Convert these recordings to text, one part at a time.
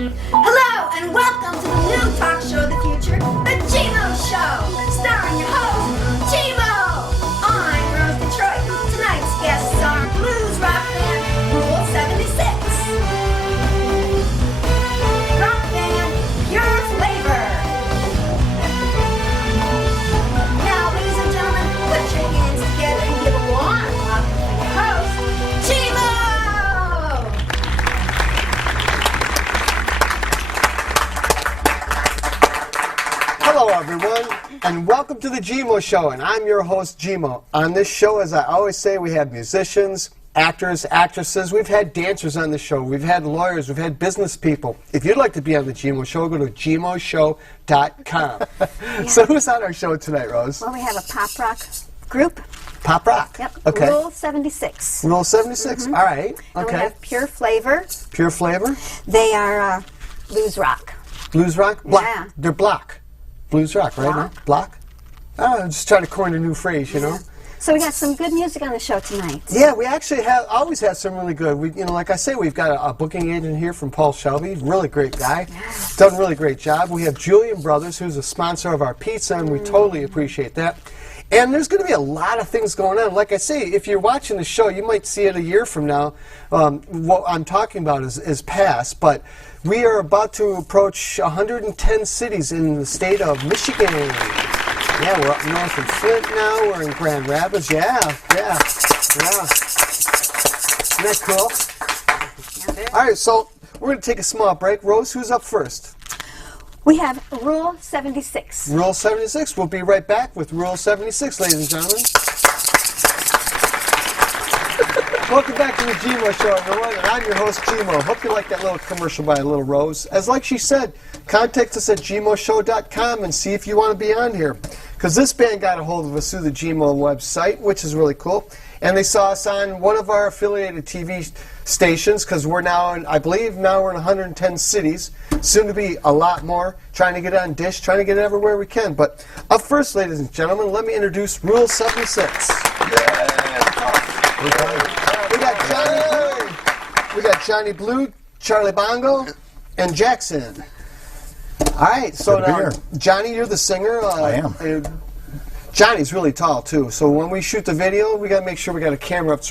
Hello and welcome to the new talk show of the future, the Gmo Show, starring your host, Gmo. I'm Rose Detroit. Tonight's guests are blues rock band Rule 76, rock band Pure Flavor. Now, ladies and gentlemen, put your hands together and give a warm welcome to your host, Gmo. Hello everyone, and welcome to the Gmo Show, and I'm your host, Gmo. On this show, as I always say, we have musicians, actors, actresses, we've had dancers on the show, we've had lawyers, we've had business people. If you'd like to be on the Gmo Show, go to gmoshow.com. Yeah. So who's on our show tonight, Rose? Well, we have a pop rock group. Pop rock. Yep. Okay. Rule 76. Rule 76. All right. And we Okay. have Pure Flavor. Pure Flavor. They are blues rock. Blues rock. Block. Yeah. They're block. Blues rock, right? Block. No? Block. Oh, I'm just trying to coin a new phrase, you know. So we got some good music on the show tonight. Yeah, we actually always have some really good. Like I say, we've got a booking agent here from Paul Shelby, really great guy, done a really great job. We have Julian Brothers, who's a sponsor of our pizza, and we totally appreciate that. And there's going to be a lot of things going on. Like I say, if you're watching the show, you might see it a year from now. What I'm talking about is past, but we are about to approach 110 cities in the state of Michigan. Yeah, we're up north in Flint now. We're in Grand Rapids. Yeah. Isn't that cool? All right, so we're going to take a small break. Rose, who's up first? We have Rule 76. Rule 76. We'll be right back with Rule 76, ladies and gentlemen. Welcome back to the Gmo Show, everyone, and I'm your host, Gmo. Hope you like that little commercial by Little Rose. As like she said, contact us at gmoshow.com and see if you want to be on here. Because this band got a hold of us through the Gmo website, which is really cool. And they saw us on one of our affiliated TV stations, because we're now in, I believe now we're in 110 cities. Soon to be a lot more. Trying to get it on Dish, trying to get it everywhere we can. But up first, ladies and gentlemen, let me introduce Rule 76. We got Johnny Blue, Charlie Bongo, and Jackson. All right, so now, Johnny, you're the singer. I am. Johnny's really tall too, so when we shoot the video, we gotta make sure we got a camera up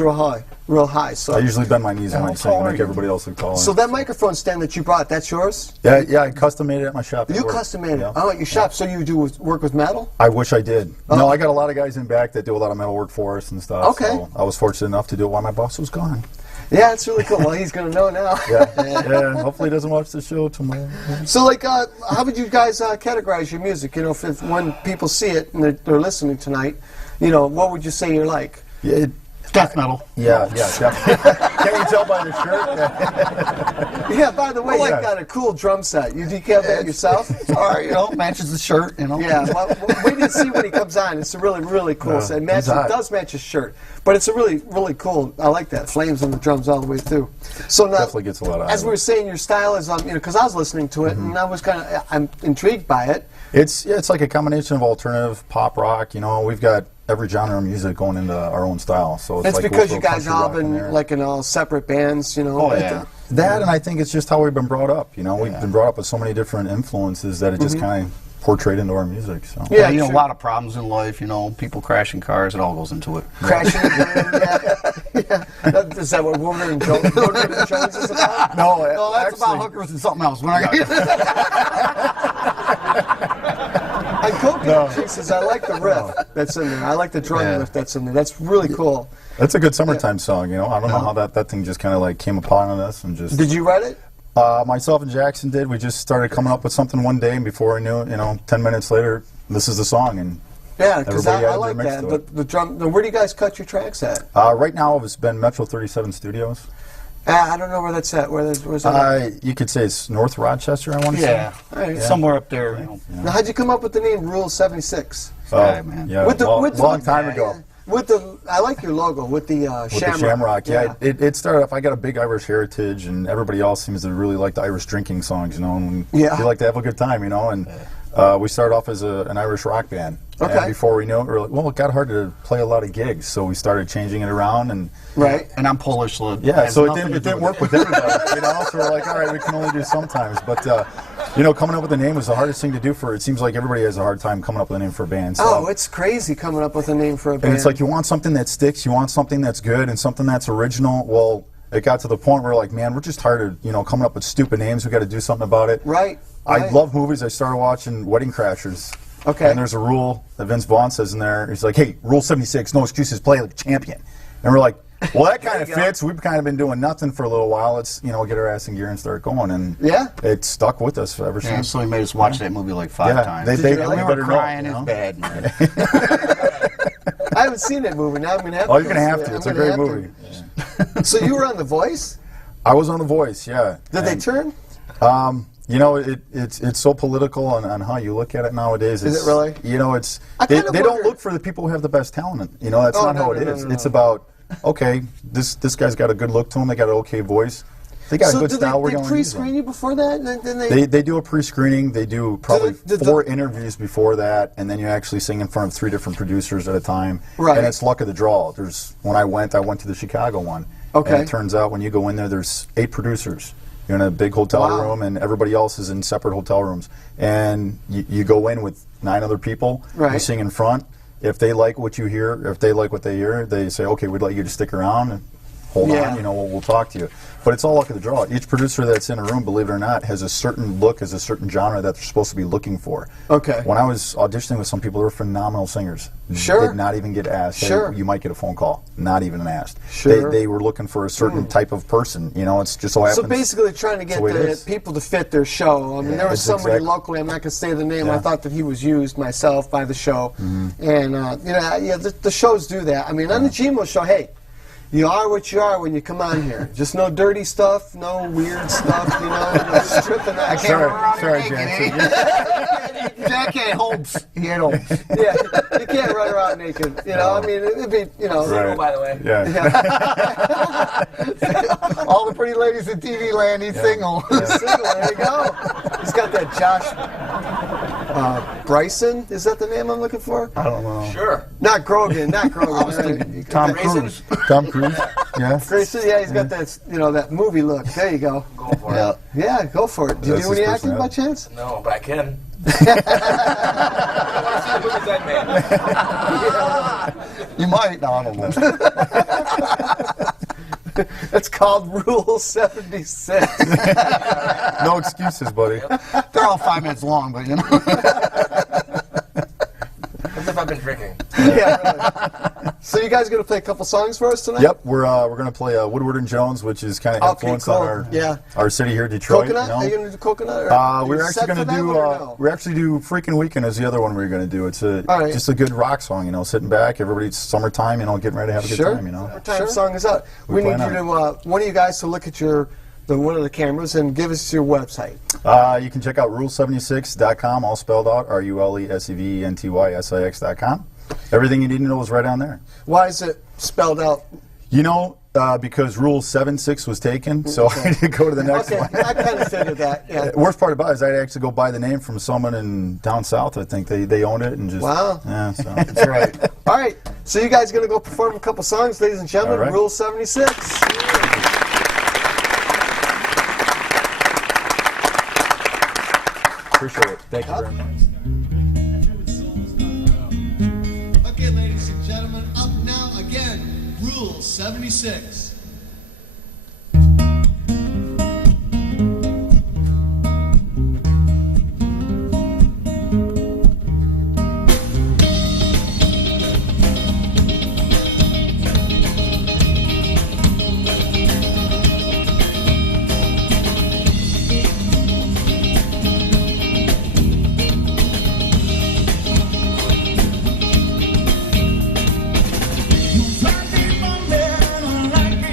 real high. So I usually bend my knees when I sing to make everybody else look taller. So that microphone stand that you brought, that's yours? Yeah, I custom made it at my shop. You custom made it? Yeah. Oh, at your shop. So you do work with metal? I wish I did. No, I got a lot of guys in back that do a lot of metal work for us and stuff. Okay. So I was fortunate enough to do it while my boss was gone. Yeah, it's really cool. Well, he's gonna know now. Yeah. Hopefully he doesn't watch the show tomorrow. So, like, how would you guys categorize your music? You know, if when people see it and they're listening tonight, you know, what would you say you're like? Yeah, Death metal. Yeah, definitely. Can't you tell by the shirt? Yeah, by the way, you've got a cool drum set. You have that yourself? It's all right, you know, matches the shirt, you know. Yeah, well, we didn't see when he comes on. It's a really, really cool set. It does match his shirt, but it's a really, really cool. I like that. Flames on the drums all the way through. So now, Definitely gets a lot out of it. as we were saying, your style is, you know, because I was listening to it and I was I'm intrigued by it. It's like a combination of alternative pop rock. You know, we've got every genre of music going into our own style. So it's like because you guys country all rock in been there. like in all separate bands, you know. Oh, yeah. That, and I think it's just how we've been brought up. You know, we've been brought up with so many different influences that it just kind of portrayed into our music. So Yeah, you know, sure. a lot of problems in life, you know, people crashing cars, it all goes into it. Crashing yeah. Is that what Woman and Jones is about? No, that's actually- about hookers and something else. When On Coconut Jesus, I like the riff that's in there. I like the drum riff that's in there. That's really cool. that's a good summertime song. You know, I don't know how that thing just kind of like came upon us and just. Did you write it? Myself and Jackson did. We just started coming up with something one day, and before I knew it, you know, 10 minutes later, this is the song. And Yeah, because everybody I added like their mix that. to But the drum. Where do you guys cut your tracks at? right now, it's been Metro 37 Studios. I don't know where that's at. Where's that? At? You could say it's North Rochester, I want to say. yeah, All right. somewhere up there, you know. Now, how'd you come up with the name Rule 76? Sorry, man. Yeah, With the- long time ago. With the, I like your logo with the With shamrock. the shamrock, yeah. It started off, I got a big Irish heritage, and everybody else seems to really like the Irish drinking songs, you know, and Yeah. they like to have a good time, you know, and We started off as an Irish rock band. Okay. And before we knew it, we were like, well, it got hard to play a lot of gigs, so we started changing it around. And Right. And I'm Polish, so it yeah, has so it nothing to didn't do work with everybody, you know. So we're like, all right, we can only do sometimes. But you know, coming up with a name was the hardest thing to do. It seems like everybody has a hard time coming up with a name for a band. So. Oh, it's crazy coming up with a name for a band. And it's like you want something that sticks, you want something that's good, and something that's original. Well, it got to the point where we're like, man, we're just tired of coming up with stupid names. We got to do something about it. Right. I love movies. I started watching Wedding Crashers. Okay. And there's a rule that Vince Vaughn says in there. He's like, hey, Rule 76, no excuses, play like a champion. And we're like, well, that kind of fits. We've kind of been doing nothing for a little while. Let's get our ass in gear and start going. And it stuck with us ever Yeah, since. so he made us watch that movie like 5 times. They you really? we better were know, crying. you know? It's bad, man. I haven't seen that movie. Now I'm going to have Oh, to. you're going to have to. I'm It's a gonna great have movie. to. So you were on The Voice? I was on The Voice, yeah. Did they turn? It's so political on how you look at it nowadays. Is it really? They kinda don't wonder- look for the people who have the best talent. That's Oh, not no, how no, it no, is. no, It's no. about, okay, this guy's got a good look to him. They got an okay voice. They got a good style. We're They going to use pre-screen them. you before that? Then they, They do a pre-screening. They do probably Did the- 4 interviews before that, and then you actually sing in front of 3 different producers at a time. Right. And it's luck of the draw. When I went to the Chicago one. Okay. And it turns out when you go in there's 8 producers. You're in a big hotel Wow. room, and everybody else is in separate hotel rooms. And you go in with 9 other people. Right. You sing in front. If they like what you hear, if they like what they hear, they say, okay, we'd like you to stick around and hold Yeah. on, we'll talk to you. But it's all luck of the draw. Each producer that's in a room, believe it or not, has a certain look, has a certain genre that they're supposed to be looking for. Okay. When I was auditioning with some people, they were phenomenal singers. Sure. Did not even get asked. Hey, Sure. you might get a phone call. Not even asked. Sure. They were looking for a certain type of person. It's just so happens. So basically trying to get the way it the is. people to fit their show. I mean, there was That's somebody exact- locally, I'm not going to say the name, Yeah. I thought that he was used myself by the show. Mm-hmm. And, the shows do that. I mean, on the Gmo Show, hey, you are what you are when you come on here. Just no dirty stuff, no weird stuff, no stripping that. Sorry, Jackson. Jack had hopes. He had hopes. Yeah, you can't run around naked. I mean, it'd be, Right. By the way, Yeah. All the pretty ladies in TV land, he's single. Single, there you go. He's got that Josh Bryson. Is that the name I'm looking for? I don't know. sure. Not Grogan. Not Grogan. Tom Raisins? Cruise. Tom Cruise. Yeah. Grayson, yeah, he's got that, that movie look. There you go. Go for Yeah. it. Yeah, go for it. Do you That's do any his acting by personality. chance? No, but I can. I want to see the movies I made. You might. No, I don't know. It's called Rule 76. No excuses, buddy. They're all 5 minutes long, but As if I've been drinking. Yeah, really. So you guys going to play a couple songs for us tonight? Yep, we're going to play Woodward and Jones, which is kind of Okay, influenced cool. on Yeah. our city here, Detroit. Coconut? Are you going to do Coconut? Or We're you actually set going for to that do one or no? we actually do Freaking Weekend is the other one we're going to do. It's All right. just a good rock song, sitting back, everybody's summertime, getting ready to have a good Sure. time, Time song is out. We need plan you to, one of you guys to look at one of the cameras and give us your website. You can check out rule76.com, all spelled out, RULESEVENTYSIX.com. Everything you need to know is right on there. Why is it spelled out? Because Rule 76 was taken, so I had to go to the next Okay, one. I kind of figured that. Yeah. Worst part about it is I had to actually go buy the name from someone in down south. I think they owned it and just Wow. Yeah, so that's right. All right, so you guys going to go perform a couple songs, ladies and gentlemen. All right. Rule 76. appreciate it. Thank you very much. Okay, ladies and gentlemen, up now again, Rule 76. Friday morning, like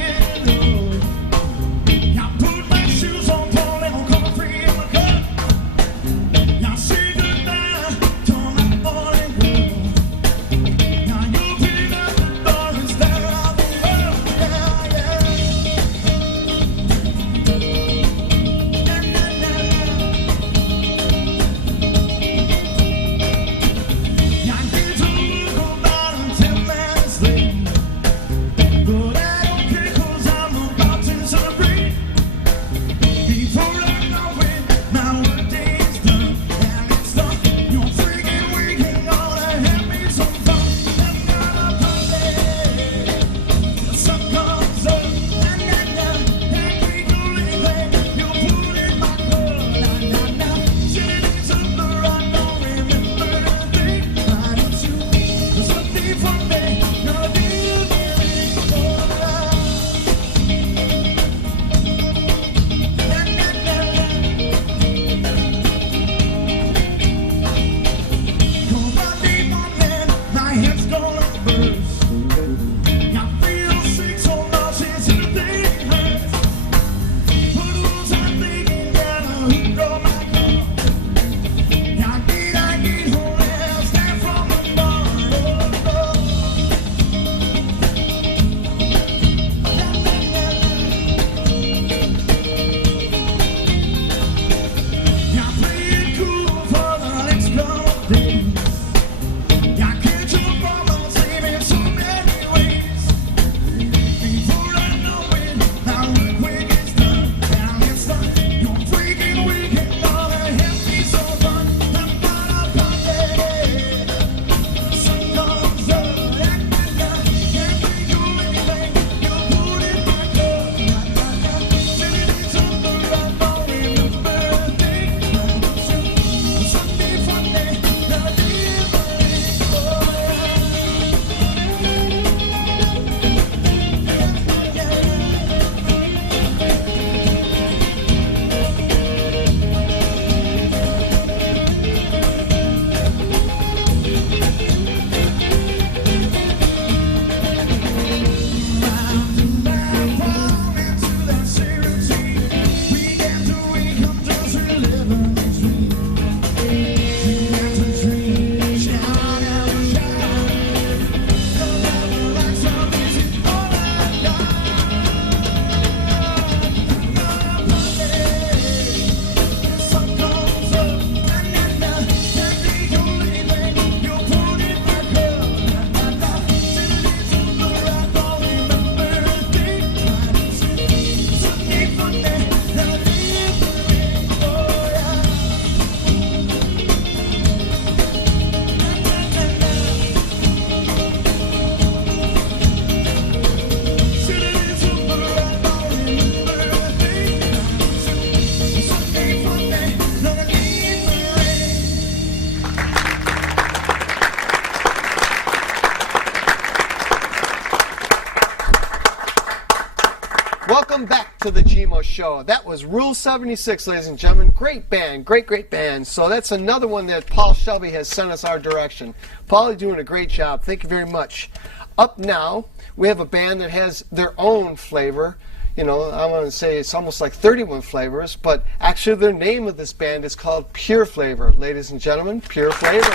Welcome back to the Gmo Show. That was Rule 76, ladies and gentlemen. Great band, great band. So that's another one that Paul Shelby has sent us our direction. Paul, you're doing a great job. Thank you very much. Up now, we have a band that has their own flavor. You know, I want to say it's almost like 31 flavors, but actually the name of this band is called Pure Flavor. Ladies and gentlemen, Pure Flavor.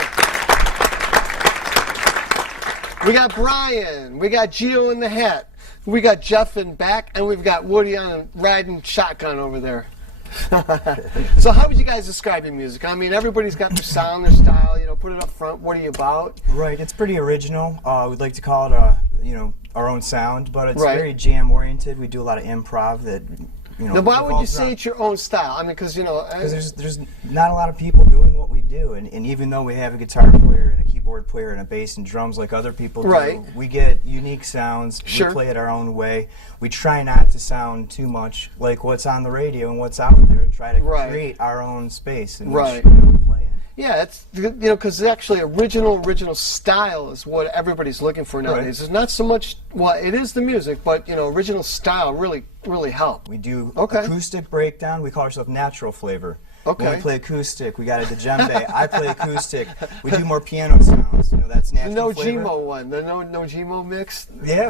We got Brian, we got Gio in the hat, we got Jeff in back, and we've got Woody on riding shotgun over there. So how would you guys describe your music? I mean, everybody's got their sound, their style, you know, put it up front. What are you about? Right, it's pretty original. We'd like to call it, you know, our own sound, but it's Right. very jam-oriented. We do a lot of improv that, you know. Now, why would you revolves say around- it's your own style? I mean, because, you know... Because there's not a lot of people doing what we do, and even though we have a guitar player and a keyboard player and a bass and drums like other people do, Right. we get unique sounds. Sure. We play it our own way. We try not to sound too much like what's on the radio and what's out there, and try to Right. create our own space in Right. which we play in. Yeah, it's, you know, because actually original style is what everybody's looking for nowadays. Right. It's not so much, well, it is the music, but, you know, original style really help. We do Okay. acoustic breakdown. We call ourselves natural flavor. Okay. When we play acoustic, we got a djembe. I play acoustic. We do more piano sounds. You know, that's natural No flavor. Gmo one, the no Gmo mix, Yeah.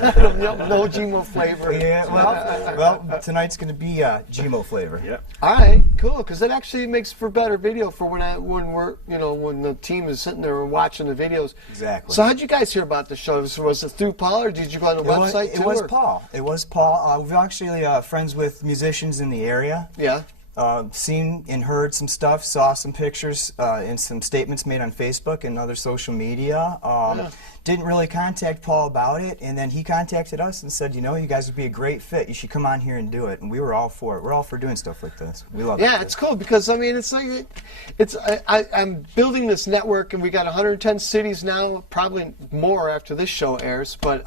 no Gmo flavor. Yeah. Well, tonight's going to be Gmo flavor. Yeah. All right, cool, because that actually makes for better video for when we're, you know, when the team is sitting there and watching the videos. Exactly. So how'd you guys hear about the show? Was it through Paul, or did you go on the website It too? was or- Paul. It was Paul. We're actually friends with musicians in the area. Yeah. Seen and heard some stuff, saw some pictures and some statements made on Facebook and other social media. Didn't really contact Paul about it, and then he contacted us and said, you know, you guys would be a great fit. You should come on here and do it. And we were all for it. We're all for doing stuff like this. We love it. Yeah, it's cool because I mean, it's like I'm building this network, and we got 110 cities now, probably more after this show airs. But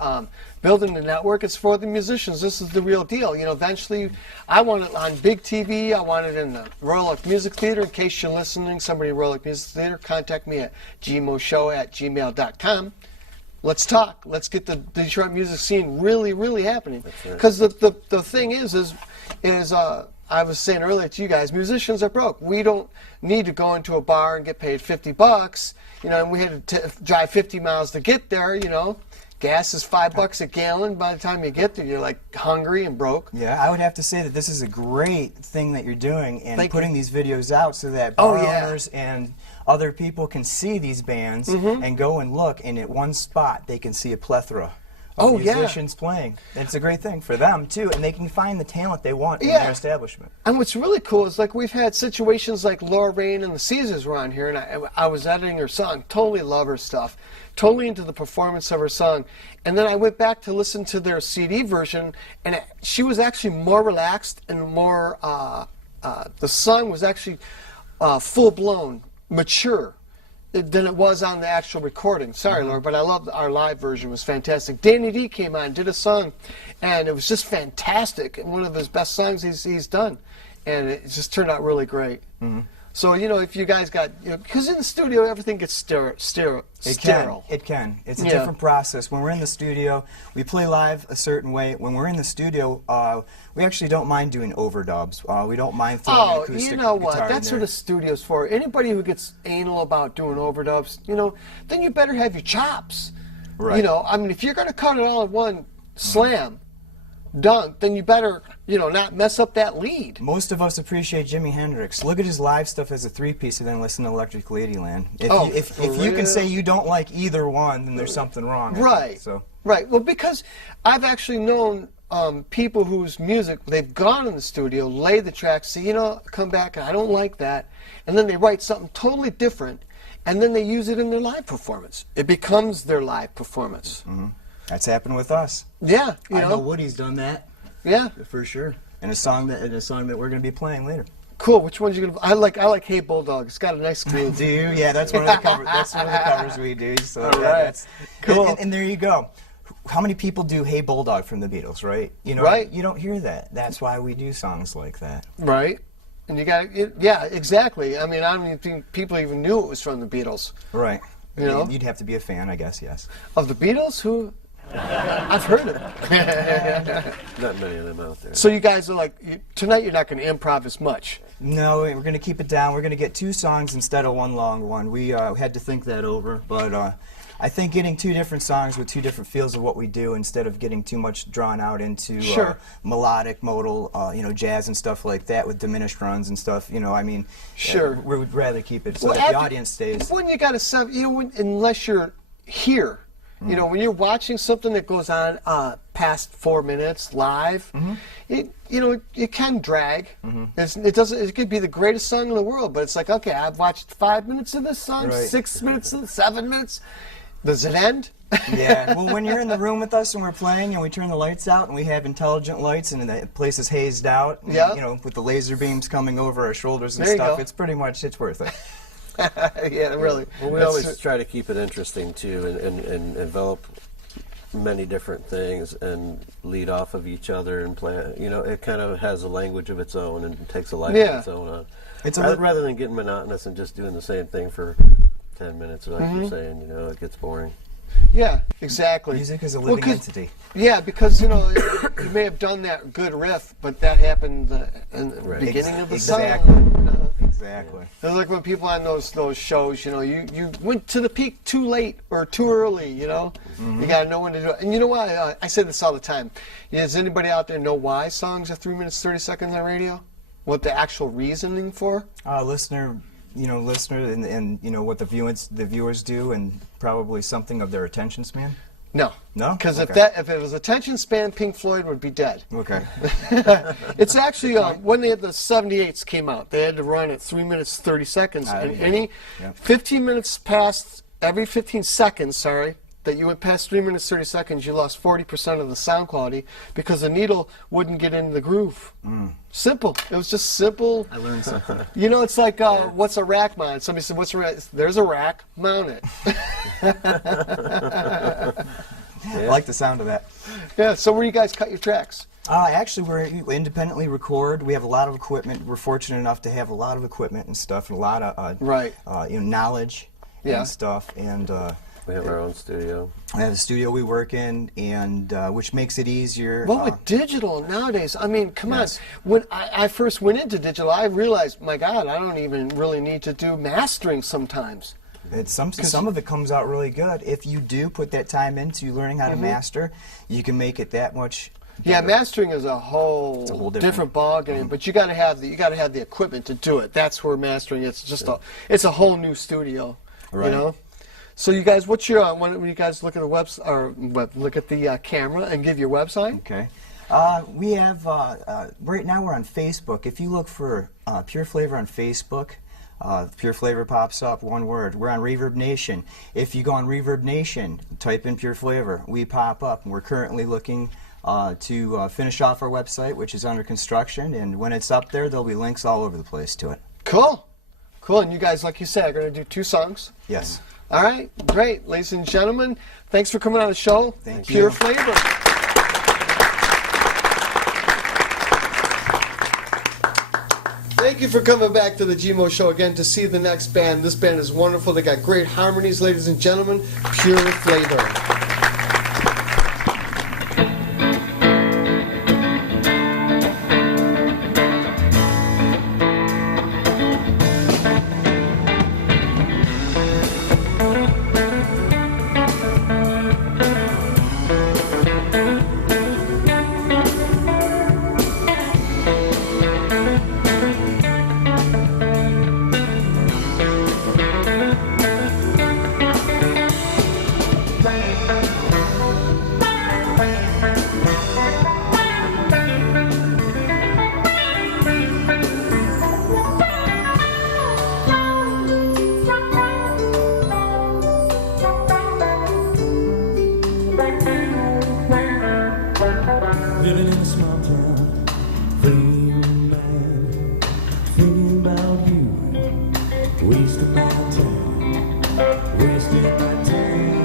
building the network, it's for the musicians. This is the real deal. You know, eventually, I want it on big TV. I want it in the Royal Oak Music Theater. In case you're listening, somebody at Royal Oak Music Theater, contact me at gmoshow@gmail.com. Let's talk. Let's get the Detroit music scene really happening. Because the thing is I was saying earlier to you guys, musicians are broke. We don't need to go into a bar and get paid $50. You know, and we had to drive 50 miles to get there. You know, Gas is $5 a gallon. By the time you get there, you're like hungry and broke. Yeah, I would have to say that this is a great thing that you're doing and Thank putting you. these videos out so that bar owners and other people can see these bands and go and look, and at one spot they can see a plethora of musicians playing. And it's a great thing for them too, and they can find the talent they want in their establishment. And what's really cool is like we've had situations like Laura Rain and the Caesars were on here, and I was editing her song, totally love her stuff, totally into the performance of her song. And then I went back to listen to their CD version, and she was actually more relaxed and more, the song was actually full-blown, mature than it was on the actual recording. Sorry, Laura, but I love our live version. It was fantastic. Danny D came on, did a song, and it was just fantastic, and one of his best songs he's done. And it just turned out really great. So, you know, if you guys got, because in the studio everything gets sterile. It can. It's a different process. When we're in the studio, we play live a certain way. When we're in the studio, we actually don't mind doing overdubs. We don't mind throwing an acoustic you know what? guitar in That's there. what the studio's for. Anybody who gets anal about doing overdubs, you know, then you better have your chops. Right. You know, I mean, if you're going to cut it all in one slam, dunk, then you better, you know, not mess up that lead. Most of us appreciate Jimi Hendrix. Look at his live stuff as a three-piece and then listen to Electric Ladyland. If you can say you don't like either one, then there's something wrong. Right. So. Right. Well, because I've actually known people whose music, they've gone in the studio, lay the tracks, say, you know, come back, I don't like that. And then they write something totally different, and then they use it in their live performance. It becomes their live performance. That's happened with us. Yeah. I know Woody's done that. Yeah. For sure. And a song that we're going to be playing later. Cool. Which one's you gonna? I like Hey Bulldog. It's got a nice groove. Do you? Yeah, that's one of the covers. That's one of the covers we do. So All yeah, right. that's Cool. And there you go. How many people do Hey Bulldog from the Beatles, right? You know, Right. You don't hear that. That's why we do songs like that. Right. And you got yeah, exactly. I mean, I don't even think people even knew it was from the Beatles. Right. You know? You'd have to be a fan, I guess. Yes. Of the Beatles? Who? I've heard of them. Not many of them out there. So you guys are like, tonight you're not going to improv as much. No, we're going to keep it down. We're going to get 2 songs instead of one long one. We had to think that over, but I think getting 2 different songs with 2 different feels of what we do instead of getting too much drawn out into melodic, modal, you know, jazz and stuff like that with diminished runs and stuff. You know, I mean, we would rather keep it so that the audience stays. When you got a you know, unless you're here. You know, when you're watching something that goes on past 4 minutes live, you know, it can drag. It could be the greatest song in the world, but it's like, okay, I've watched 5 minutes of this song, 6 minutes, 7 minutes. Does it end? Yeah. Well, when you're in the room with us and we're playing and we turn the lights out and we have intelligent lights and the place is hazed out, and, you know, with the laser beams coming over our shoulders and stuff, it's pretty much, it's worth it. Yeah, really. Well, we always try to keep it interesting too, and envelop many different things and lead off of each other and play. You know, it kind of has a language of its own and takes a life of its own on. It's rather than getting monotonous and just doing the same thing for 10 minutes, like you're saying. You know, it gets boring. Yeah, exactly. Music is a living entity. Yeah, because, you know, you may have done that good riff, but that happened in the beginning of the song. Exactly. It's like when people on those shows, you know, you went to the peak too late or too early, you know? You got to know when to do it. And you know why? I say this all the time. Does anybody out there know why songs are 3 minutes, 30 seconds on radio? What the actual reasoning for? Listener, and you know what the viewers do, and probably something of their attention span. No. No? Because if it was attention span, Pink Floyd would be dead. Okay. It's actually when they had the 78s came out, they had to run at 3 minutes 30 seconds, and any 15 minutes past every 15 seconds, that you went past 3 minutes 30 seconds, you lost 40% of the sound quality because the needle wouldn't get into the groove. Simple. It was just simple. I learned something. You know, it's like what's a rack mount? Somebody said, "What's a rack?" There's a rack. Mount it. I like the sound of that. Yeah. So where do you guys cut your tracks? Actually, we independently record. We have a lot of equipment. We're fortunate enough to have a lot of equipment and stuff, and a lot of you know, knowledge and stuff. And we have our own studio. We have a studio we work in, and which makes it easier. Well, with digital nowadays, I mean, come on. When I first went into digital, I realized, my God, I don't even really need to do mastering sometimes. It's some of it comes out really good. If you do put that time into learning how to master, you can make it that much better. Yeah, mastering is a whole different ball game, but you got to have the equipment to do it. That's where mastering. It's just it's a whole new studio, Right. you know. So you guys, what's your when you guys look at the look at the camera and give your website? Okay. We have right now we're on Facebook. If you look for Pure Flavor on Facebook, Pure Flavor pops up, one word. We're on Reverb Nation. If you go on Reverb Nation, type in Pure Flavor, we pop up. And we're currently looking to finish off our website, which is under construction. And when it's up there, there'll be links all over the place to it. Cool, cool. And you guys, like you said, are going to do 2 songs. Yes. All right, great, ladies and gentlemen. Thanks for coming on the show. Thank Pure you. Flavor. Thank you for coming back to the Gmo Show again to see the next band. This band is wonderful. They got great harmonies, ladies and gentlemen. Pure Flavor. Living in a small town, free man, thinking about you, wasting my time, wasting my time.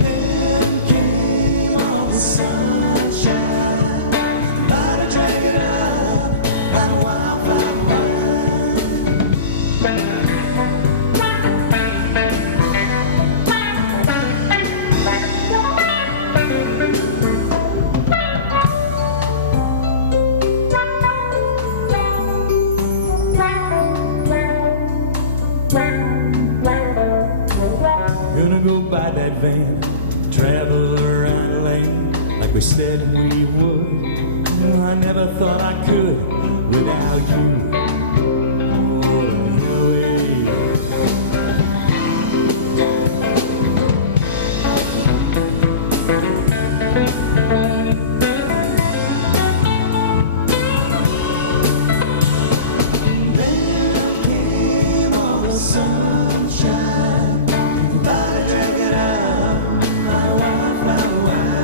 Then came all the sunshine, might have drank it up, like a wildfire. Gonna go buy that van, travel around the lane like we said we would. I never thought I could without you. Oh, the hell yeah. Then came all the sunshine, body drank it up, my wildflower wine.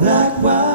like wildfire.